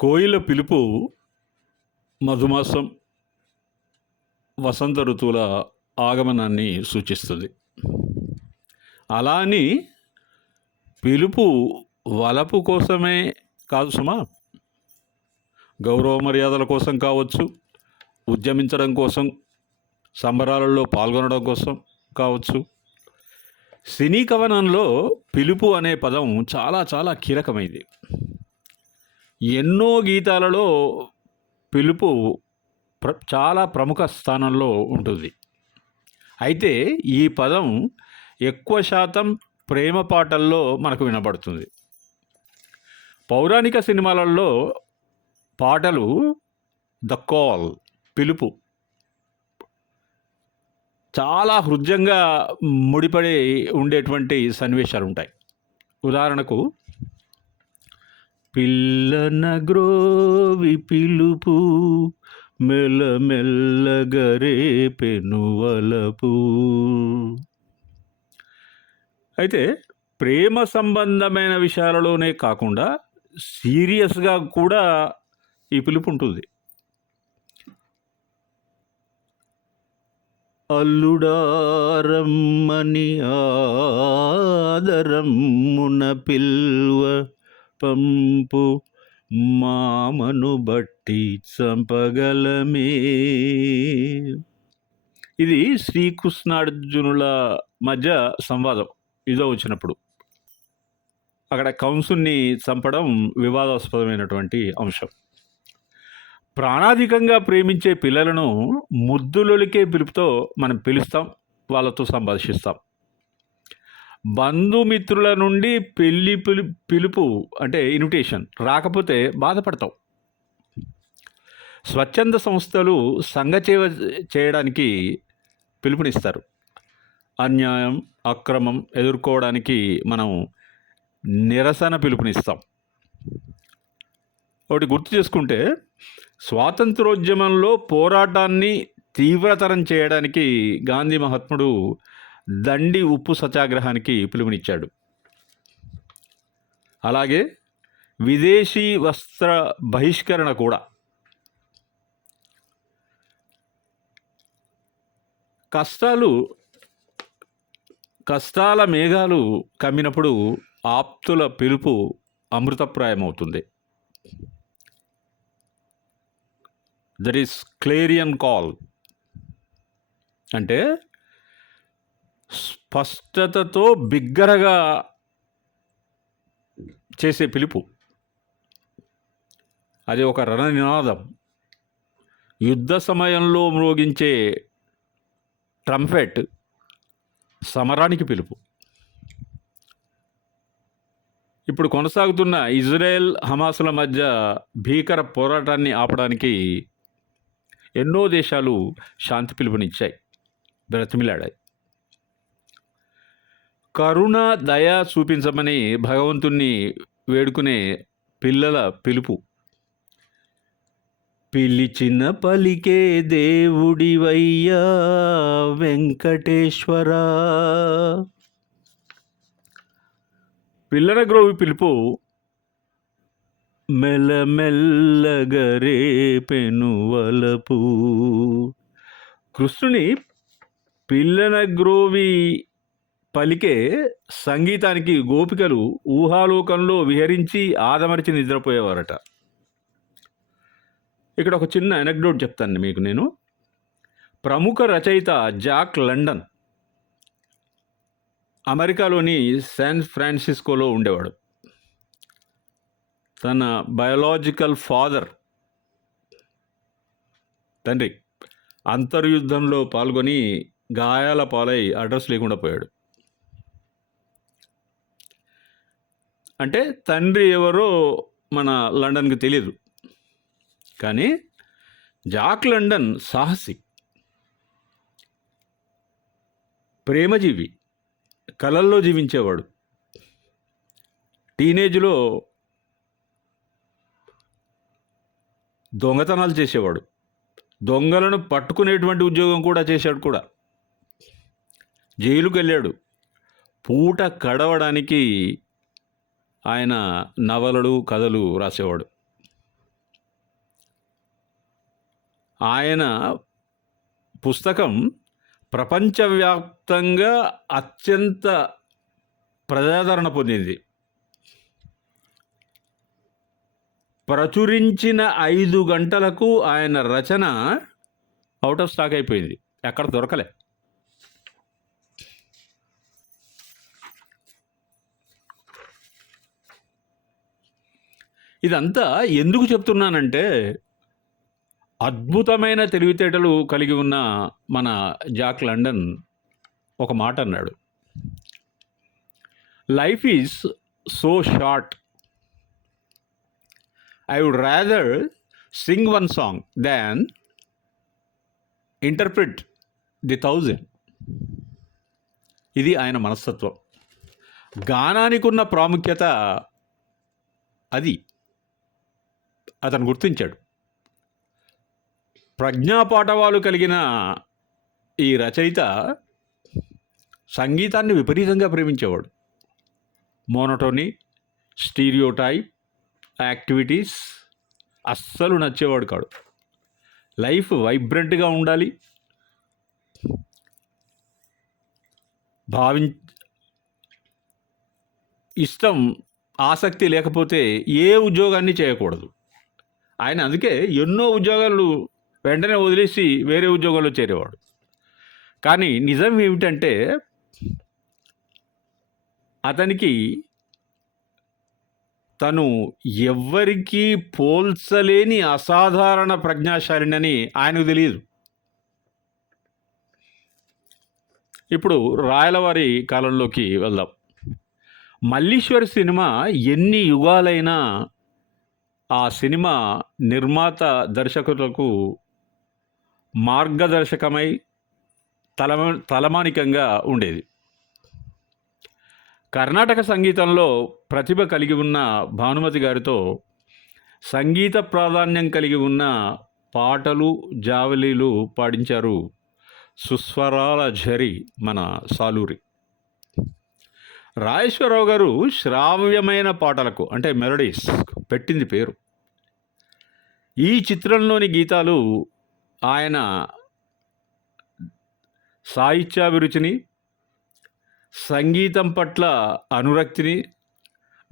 కోయిల పిలుపు మధుమాసం వసంత ఋతువుల ఆగమనాన్ని సూచిస్తుంది. అలా అని పిలుపు వలపు కోసమే కాదు సుమా. గౌరవ మర్యాదల కోసం కావచ్చు ఉద్యమించడం కోసం సంబరాలలో పాల్గొనడం కోసం కావచ్చు. సినీ కవనంలో పిలుపు అనే పదం చాలా చాలా కీలకమైంది. ఎన్నో గీతాలలో పిలుపు ప్ర చాలా ప్రముఖ స్థానంలో ఉంటుంది. అయితే ఈ పదం ఎక్కువ శాతం ప్రేమ పాటల్లో మనకు వినబడుతుంది. పౌరాణిక సినిమాలలో పాటలు ద కాల్ పిలుపు చాలా హృదయంగా ముడిపడి ఉండేటువంటి సన్నివేశాలు ఉంటాయి ఉదాహరణకు పిల్లన గ్రోవి పిలుపు మెల్లమెల్లగరే పెనువలపు అయితే ప్రేమ సంబంధమైన విషయాలలోనే కాకుండా సీరియస్గా కూడా ఈ పిలుపు ఉంటుంది అల్లుడారమ్మని ఆదరమ్మున పిల్వ పంపు మామను బట్టి చంపగలమే. ఇది శ్రీకృష్ణార్జునుల మధ్య సంవాదం. ఇదో వచ్చినప్పుడు. అక్కడ కంసుని చంపడం వివాదాస్పదమైనటువంటి అంశం. ప్రాణాధికంగా ప్రేమించే పిల్లలను ముద్దులొలికే పిలుపుతో మనం పిలుస్తాం వాళ్ళతో సంభాషిస్తాం. బంధుమిత్రుల నుండి పెళ్ళి పిలు పిలుపు అంటే ఇన్విటేషన్ రాకపోతే బాధపడతాం స్వచ్ఛంద సంస్థలు సంఘచేవ చేయడానికి పిలుపునిస్తారు. అన్యాయం అక్రమం ఎదుర్కోవడానికి మనం నిరసన పిలుపునిస్తాం. ఒకటి గుర్తు చేసుకుంటే స్వాతంత్రోద్యమంలో పోరాటాన్ని తీవ్రతరం చేయడానికి గాంధీ మహాత్ముడు దండి ఉప్పు సత్యాగ్రహానికి పిలుపునిచ్చాడు. అలాగే విదేశీ వస్త్ర బహిష్కరణ కూడా. కష్టాలు కష్టాల మేఘాలు కమ్మినప్పుడు ఆప్తుల పిలుపు అమృతప్రాయమవుతుంది. That is clarion call. అంటే స్పష్టతతో బిగ్గరగా చేసే పిలుపు. అది ఒక రణ నినాదం యుద్ధ సమయంలో మ్రోగించే ట్రంపెట్ సమరానికి పిలుపు. ఇప్పుడు కొనసాగుతున్న ఇజ్రాయెల్ హమాసుల మధ్య భీకర పోరాటాన్ని ఆపడానికి ఎన్నో దేశాలు శాంతి పిలుపునిచ్చాయి బ్రతిమిలాడాయి. కరుణ దయ చూపించమని భగవంతుణ్ణి వేడుకునే పిల్లల పిలుపు. పిలిచిన పలికే దేవుడివయ్యా వెంకటేశ్వరా. పిల్లల గ్రోవి పిలుపు. మెల్లమెల్లగరే పెనువలపు కృష్ణుని పిల్లన గ్రోవి పలికే సంగీతానికి గోపికలు ఊహాలోకంలో విహరించి ఆదమరిచి నిద్రపోయేవారట. ఇక్కడ ఒక చిన్న ఎనక్డోట్ చెప్తాను మీకు నేను. ప్రముఖ రచయిత జాక్ లండన్ అమెరికాలోని శాన్ ఫ్రాన్సిస్కోలో ఉండేవాడు. తన బయోలాజికల్ ఫాదర్ తండ్రి అంతర్యుద్ధంలో పాల్గొని గాయాల పాలై అడ్రస్ లేకుండా పోయాడు. అంటే తండ్రి ఎవరో మన లండన్కి తెలియదు కానీ జాక్ లండన్ సాహసి ప్రేమజీవి కలల్లో జీవించేవాడు. టీనేజ్లో దొంగతనాలు చేసేవాడు. దొంగలను పట్టుకునేటువంటి ఉద్యోగం కూడా చేశాడు కూడా. జైలుకు వెళ్ళాడు పూట కడవడానికి ఆయన నవలలు కథలు రాసేవాడు. ఆయన పుస్తకం ప్రపంచవ్యాప్తంగా అత్యంత ప్రజాదరణ పొందింది. ప్రచురించిన ఐదు గంటలకు ఆయన రచన అవుట్ ఆఫ్ స్టాక్ అయిపోయింది. ఎక్కడ దొరకలే. ఇదంతా ఎందుకు చెప్తున్నానంటే అద్భుతమైన తెలివితేటలు కలిగి ఉన్న మన జాక్ లండన్ ఒక మాట అన్నాడు. Life is so short I would rather sing one song than interpret the thousand ఇది ఆయన మనస్తత్వం. గానానికి ఉన్న ప్రాముఖ్యత అది. అతను గుర్తించాడు. ప్రజ్ఞాపాఠవాలు కలిగిన ఈ రచయిత సంగీతాన్ని విపరీతంగా ప్రేమించేవాడు. మోనోటోనీ స్టీరియోటైప్ యాక్టివిటీస్ అస్సలు నచ్చేవాడు కాడు. లైఫ్ వైబ్రెంట్గా ఉండాలి. భావిం ఇష్టం ఆసక్తి లేకపోతే ఏ ఉద్యోగాన్ని చేయకూడదు. ఆయన అందుకే ఎన్నో ఉద్యోగాలు వెంటనే వదిలేసి వేరే ఉద్యోగాల్లో చేరేవాడు. కానీ నిజం ఏమిటంటే అతనికి తను ఎవ్వరికీ పోల్చలేని అసాధారణ ప్రజ్ఞాశాలిని ఆయనకు తెలియదు. ఇప్పుడు రాయలవారి కాలంలోకి వెళ్దాం. మల్లీశ్వరి సినిమా ఎన్ని యుగాలైనా ఆ సినిమా నిర్మాత దర్శకులకు మార్గదర్శకమై తలమ తలమానికంగా ఉండేది. కర్ణాటక సంగీతంలో ప్రతిభ కలిగి ఉన్న భానుమతి గారితో సంగీత ప్రాధాన్యం కలిగి ఉన్న పాటలు జావలీలు పాడించారు సుస్వరాల ఝరి మన సాలూరి. రాజేశ్వరరావు గారు శ్రావ్యమైన పాటలకు అంటే మెలడీస్ పెట్టింది పేరు. ఈ చిత్రంలోని గీతాలు ఆయన సాహిత్యాభిరుచిని సంగీతం పట్ల అనురక్తిని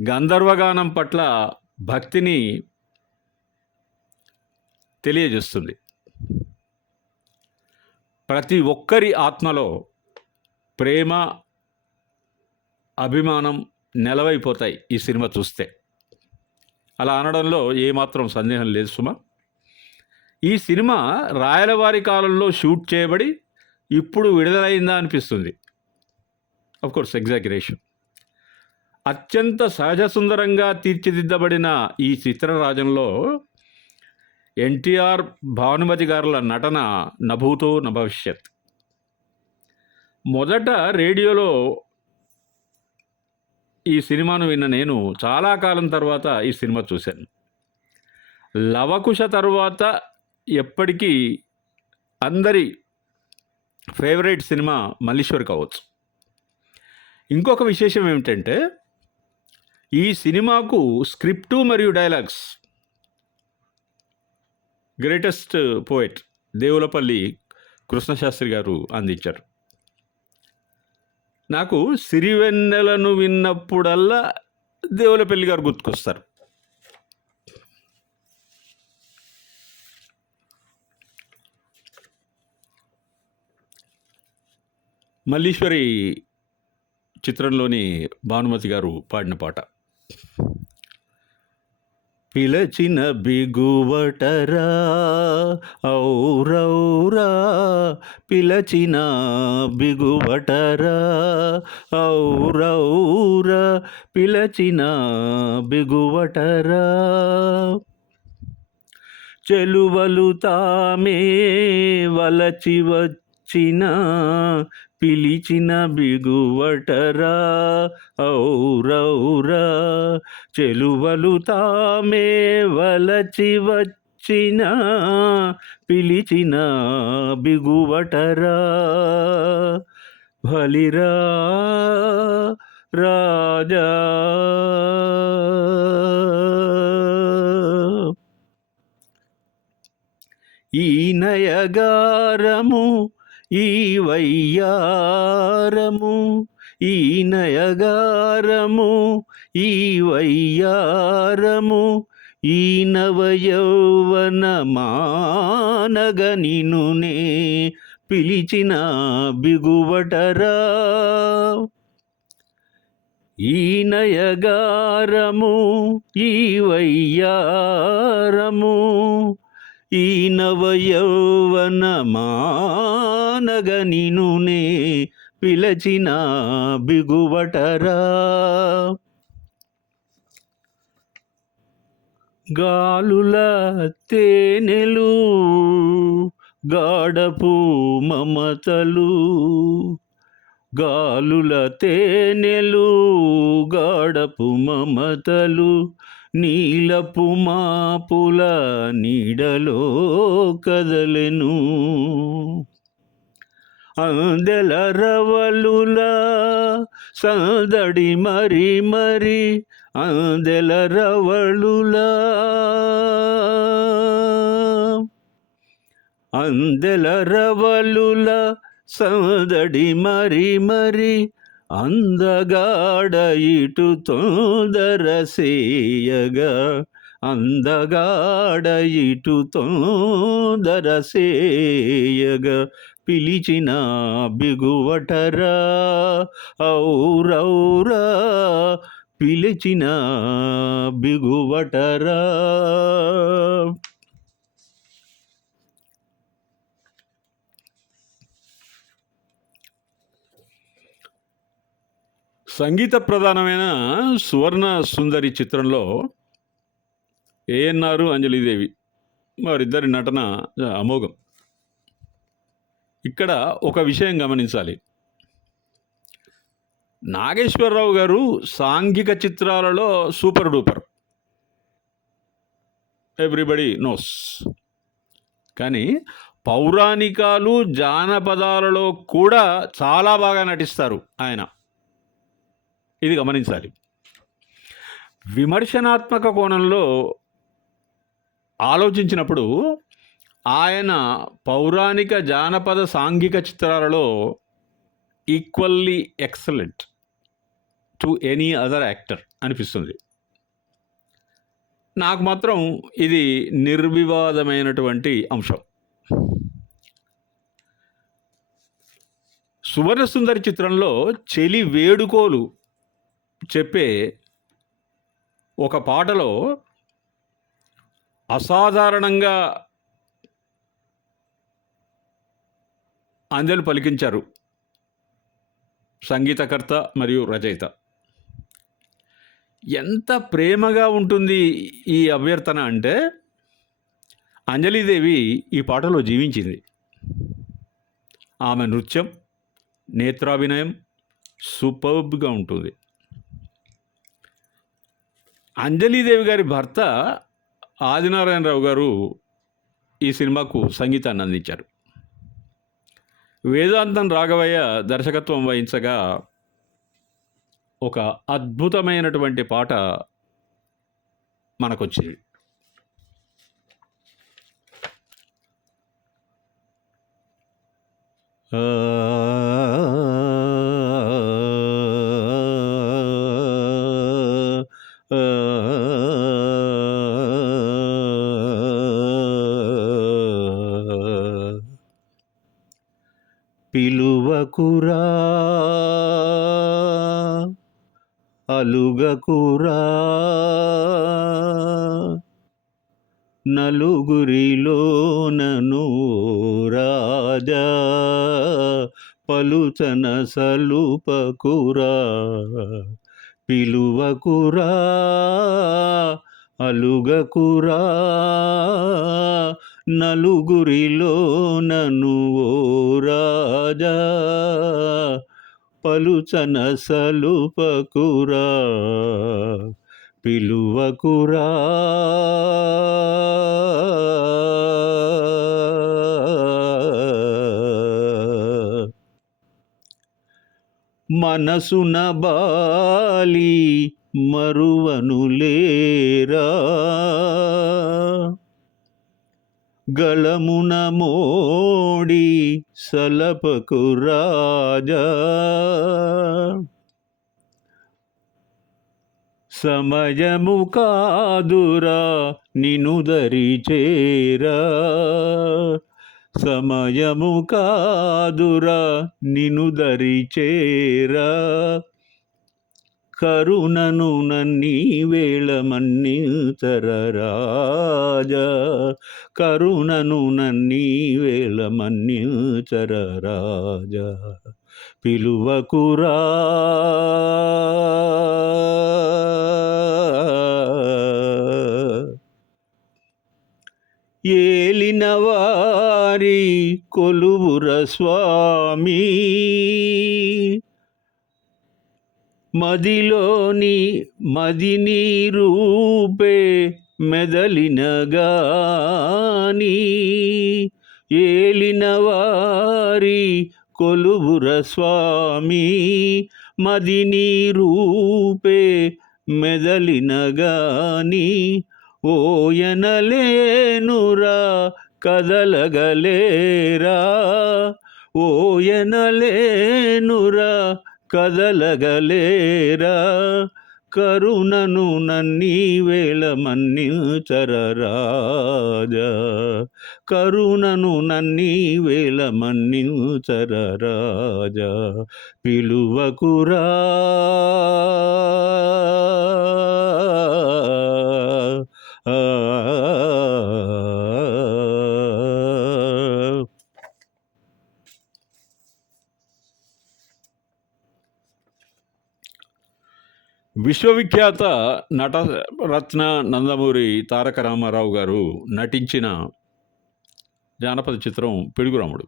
గంధర్వగానం పట్ల భక్తిని తెలియజేస్తుంది. ప్రతి ఒక్కరి ఆత్మలో ప్రేమ అభిమానం నెలవైపోతాయి ఈ సినిమా చూస్తే. అలా అనడంలో ఏమాత్రం సందేహం లేదు సుమ. ఈ సినిమా రాయలవారి కాలంలో షూట్ చేయబడి ఇప్పుడు విడుదలైందా అనిపిస్తుంది. కోర్స్ ఎగ్జాగరేషన్ అత్యంత సహజ సుందరంగా తీర్చిదిద్దబడిన ఈ చిత్రరాజంలో ఎన్టీఆర్ భానుమతి గారుల నటన నభూతో నభవిష్యత్. మొదట రేడియోలో ఈ సినిమాను విన్న నేను చాలా కాలం తర్వాత ఈ సినిమా చూశాను. లవకుశ తర్వాత ఎప్పటికీ అందరి ఫేవరెట్ సినిమా మల్లీశ్వర్ కావచ్చు. ఇంకొక విశేషం ఏమిటంటే ఈ సినిమాకు స్క్రిప్టు మరియు dialogues greatest poet Devulapalli Krishnasastri garu అందించారు. నాకు సిరివెన్నెలను విన్నప్పుడల్లా దేవులపల్లి గారు గుర్తుకొస్తారు. మల్లీశ్వరి చిత్రంలోని భానుమతి గారు పాడిన పాట. పిలచిన బిగువటరా? ఔరౌరా పిలచిన బిగువటరా? ఔరౌరా పిలచిన బిగువటరా? చెలువలు తామే వలచి వచ్చిన పిలిచిన బిగువటరా? ఔరౌరా చెలువలు తామే వలచి వచ్చిన పిలిచిన బిగువటరా? బలిరా రాజా! ఈ నయగారము ఈ వయ్యారము ఈ నయగారము ఈ వయ్యారము ఈ నవయౌవన మానగ నినునే పిలిచిన బిగువటరా. ఈ నయగారము ఈ వయ్యారము ఈ నవయౌవన మానగ నినునే పిలచిన బిగువటరా. గాలుల తేనెలు గాడపు మమతలు గాలుల తేనెలు గాడపు మమతలు నీలపు మాపుల నీడలో కదలెను. అందెల రవలులా సందడి మరి మరి అందెల రవళుల అందెల రవలులా సందడి మరి మరి అందగాడ ఇటు తొందరసేయగా అందగాడ ఇటు తొందరసేయగా పిలిచిన బిగువటరా? ఔరౌరా పిలిచిన బిగువటరా? సంగీత ప్రధానమైన సువర్ణ సుందరి చిత్రంలో ఏఎన్ఆర్ అంజలిదేవి వారిద్దరి నటన అమోఘం. ఇక్కడ ఒక విషయం గమనించాలి. నాగేశ్వరరావు గారు సాంఘిక చిత్రాలలో సూపర్ డూపర్. ఎవ్రీబడి నోస్ కానీ పౌరాణికాలు జానపదాలలో కూడా చాలా బాగా నటిస్తారు ఆయన. ఇది గమనించాలి. విమర్శనాత్మక కోణంలో ఆలోచించినప్పుడు ఆయన పౌరాణిక జానపద సాంఘిక చిత్రాలలో equally excellent to any other actor అనిపిస్తుంది. నాకు మాత్రం ఇది నిర్వివాదమైనటువంటి అంశం. సువర్ణ సుందరి చిత్రంలో చెలి వేడుకోలు చెప్పే ఒక పాటలో అసాధారణంగా అంజలు పలికించారు. సంగీతకర్త మరియు రచయిత. ఎంత ప్రేమగా ఉంటుంది ఈ అభ్యర్థన అంటే అంజలిదేవి ఈ పాటలో జీవించింది. ఆమె నృత్యం నేత్రాభినయం సూపర్బ్గా ఉంటుంది. అంజలీదేవి గారి భర్త ఆదినారాయణరావు గారు ఈ సినిమాకు సంగీతాన్ని అందించారు. వేదాంతం రాఘవయ్య దర్శకత్వం వహించగా ఒక అద్భుతమైనటువంటి పాట మనకొచ్చింది. ఆ, అలుగకురా అలుగకురా నలుగురిలోనను రాజా. పలుచన సలుపకురా పిలువకురా అలుగకురా నలుగురిలోనను ఓ రాజా. పలుచన సలుపకురా పిలువకురా. మనసున బాలి మరువను లేరా గళమున మోడి సలపకు రాజా. సమయము కాదురా నిను దరి చేరా. సమయము కాదురా నిను దరి చేరా. కరుణను నన్ని వేళ మన్నితర కరుణను నన్ని వేళ మన్నితర పిలువకురా ఏలిన వారి కొలువుర స్వామి. మదిలోని మదిని రూపే మెదలినగాని ఏలినవారి ఏలిన వారి కొలువుర స్వామి మదిని రూపే మెదలినగాని ఓయనలేనురా కదలగలేరా? ఓయనలేనురా కదలగలేరా కరుణను నన్నీ వేళ మన్నించరరాజా కరుణను నన్నీ వేళ మన్నించరరాజా పిలువకురా ఆ. విశ్వవిఖ్యాత నట రత్న నందమూరి తారక రామారావు గారు నటించిన జానపద చిత్రం పిడుగురాముడు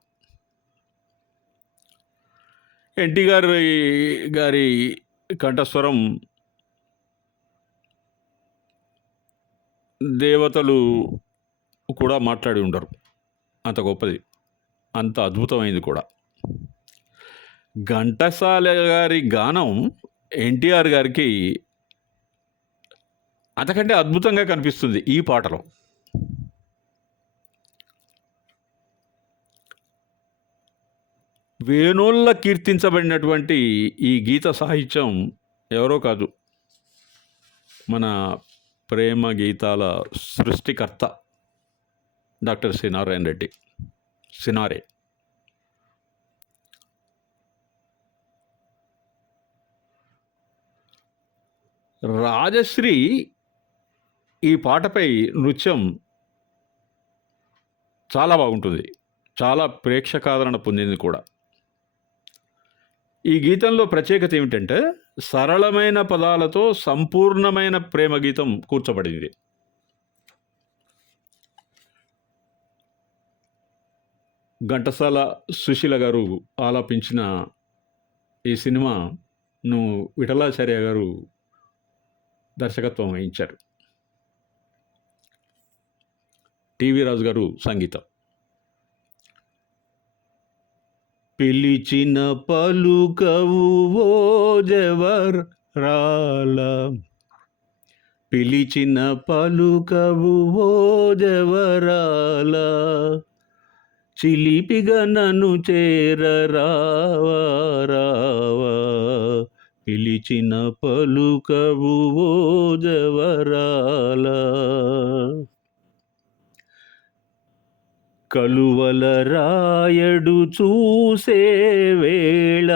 ఎన్టీ గారి గారి కంఠస్వరం దేవతలు కూడా మాట్లాడి ఉండరు. అంత గొప్పది. అంత అద్భుతమైంది కూడా. ఘంటసాల గారి గానం ఎన్టీఆర్ గారికి అంతకంటే అద్భుతంగా కనిపిస్తుంది ఈ పాటలో. వేణోళ్ళ కీర్తించబడినటువంటి ఈ గీత సాహిత్యం ఎవరో కాదు మన ప్రేమ గీతాల సృష్టికర్త డాక్టర్ సినారాయణ రెడ్డి. సినారే రాజశ్రీ ఈ పాటపై నృత్యం చాలా బాగుంటుంది. చాలా ప్రేక్షకాదరణ పొందింది కూడా. ఈ గీతంలో ప్రత్యేకత ఏమిటంటే సరళమైన పదాలతో సంపూర్ణమైన ప్రేమ గీతం కూర్చబడింది. ఘంటసాల సుశీల గారు ఆలాపించిన ఈ సినిమాను విఠలాచార్య గారు దర్శకత్వం వహించారు. టీవీ రాజు గారు సంగీతం. పిలిచిన పలుకవు ఓ జవర్ రాల. పిలిచిన పలుకవు ఓ జవరాల చిలిపిగా నన్ను చేరరావా రావా. పిలిచిన పలుకవు ఓజవరాల కలువల రాయడు చూసే వేళ.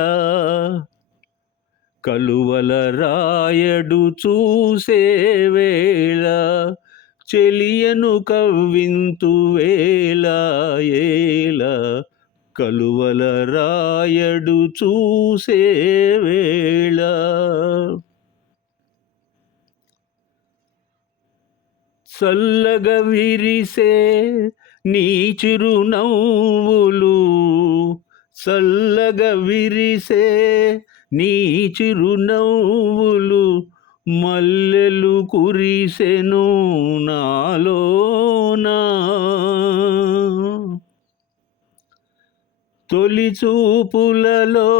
కలువల రాయడు చూసే వేళ. చెలియను కవ్వింతు వేళ ఏలా. కలువల రాయడు చూసే వేళ. చల్లగ విరిసే నీ చిరునవ్వులు చల్లగ విరిసే నీ చిరునవ్వులు మల్లెలు కురిసెను నాలోనా? తొలి చూపులలో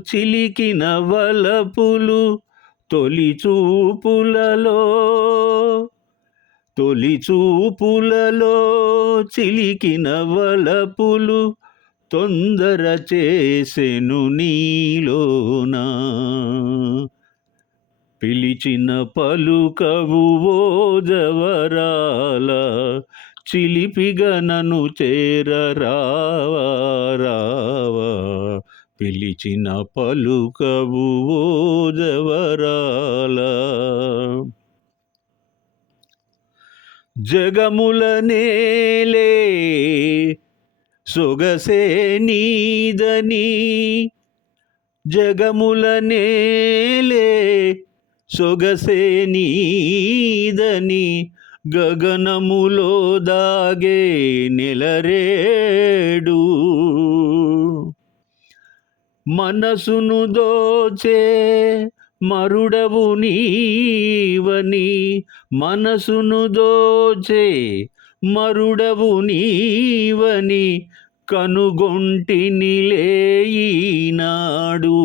చిలికిన వలపులు తొలి చూపులలో తొలి చూపులలో చిలికిన వలపులు తొందర చేసెను నీలోనా. పిలిచిన పలుకవు ఓజవరాల చిలిపిగా నన్ను చేరరావా రావా. పిలిచిన పలుకవు ఓదవరాల జగముల నేలే సొగసే నీదని. జగముల నేలే సొగసే నీదని. గగనములో దాగే నెలరేడు. మనసును దోచే మరుడవు నీవని మనసును దోచే మరుడవు నీవని కనుగొంటినిలే ఈనాడు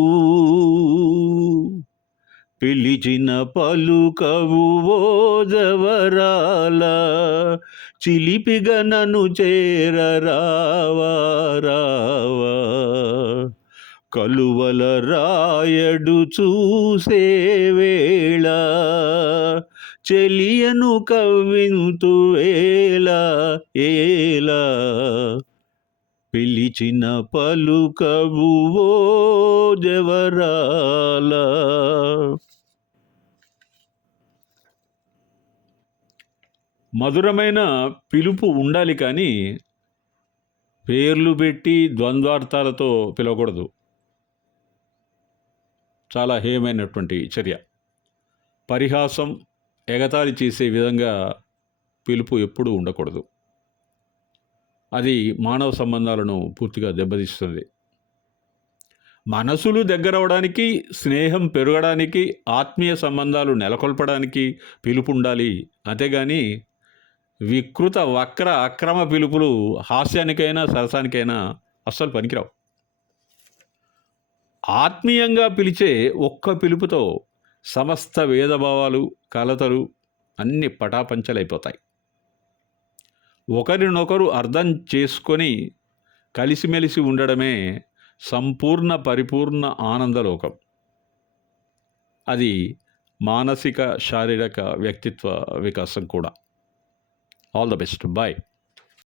పిలిచిన పలుకవు ఓజవరాల చిలిపిగా నన్ను చేరరావా కలువల రాయడు చూసే వేళ చెలియను కవ్వింతు వేళ ఏలా పిలిచిన పలుకవు ఓ జవరాల మధురమైన పిలుపు ఉండాలి కానీ పేర్లు పెట్టి ద్వంద్వార్థాలతో పిలవకూడదు. చాలా హేయమైనటువంటి చర్య. పరిహాసం ఎగతాళి చేసే విధంగా పిలుపు ఎప్పుడూ ఉండకూడదు. అది మానవ సంబంధాలను పూర్తిగా దెబ్బతీస్తుంది. మనసులు దగ్గరవడానికి స్నేహం పెరగడానికి ఆత్మీయ సంబంధాలు నెలకొల్పడానికి పిలుపు ఉండాలి. అంతేగాని వికృత వక్ర అక్రమ పిలుపులు హాస్యానికైనా సరసానికైనా అస్సలు పనికిరావు. ఆత్మీయంగా పిలిచే ఒక్క పిలుపుతో సమస్త వేదభావాలు కలతలు అన్ని పటాపంచలైపోతాయి. ఒకరినొకరు అర్థం చేసుకొని కలిసిమెలిసి ఉండడమే సంపూర్ణ పరిపూర్ణ ఆనందలోకం. అది మానసిక శారీరక వ్యక్తిత్వ వికాసం కూడా. All the best. Bye.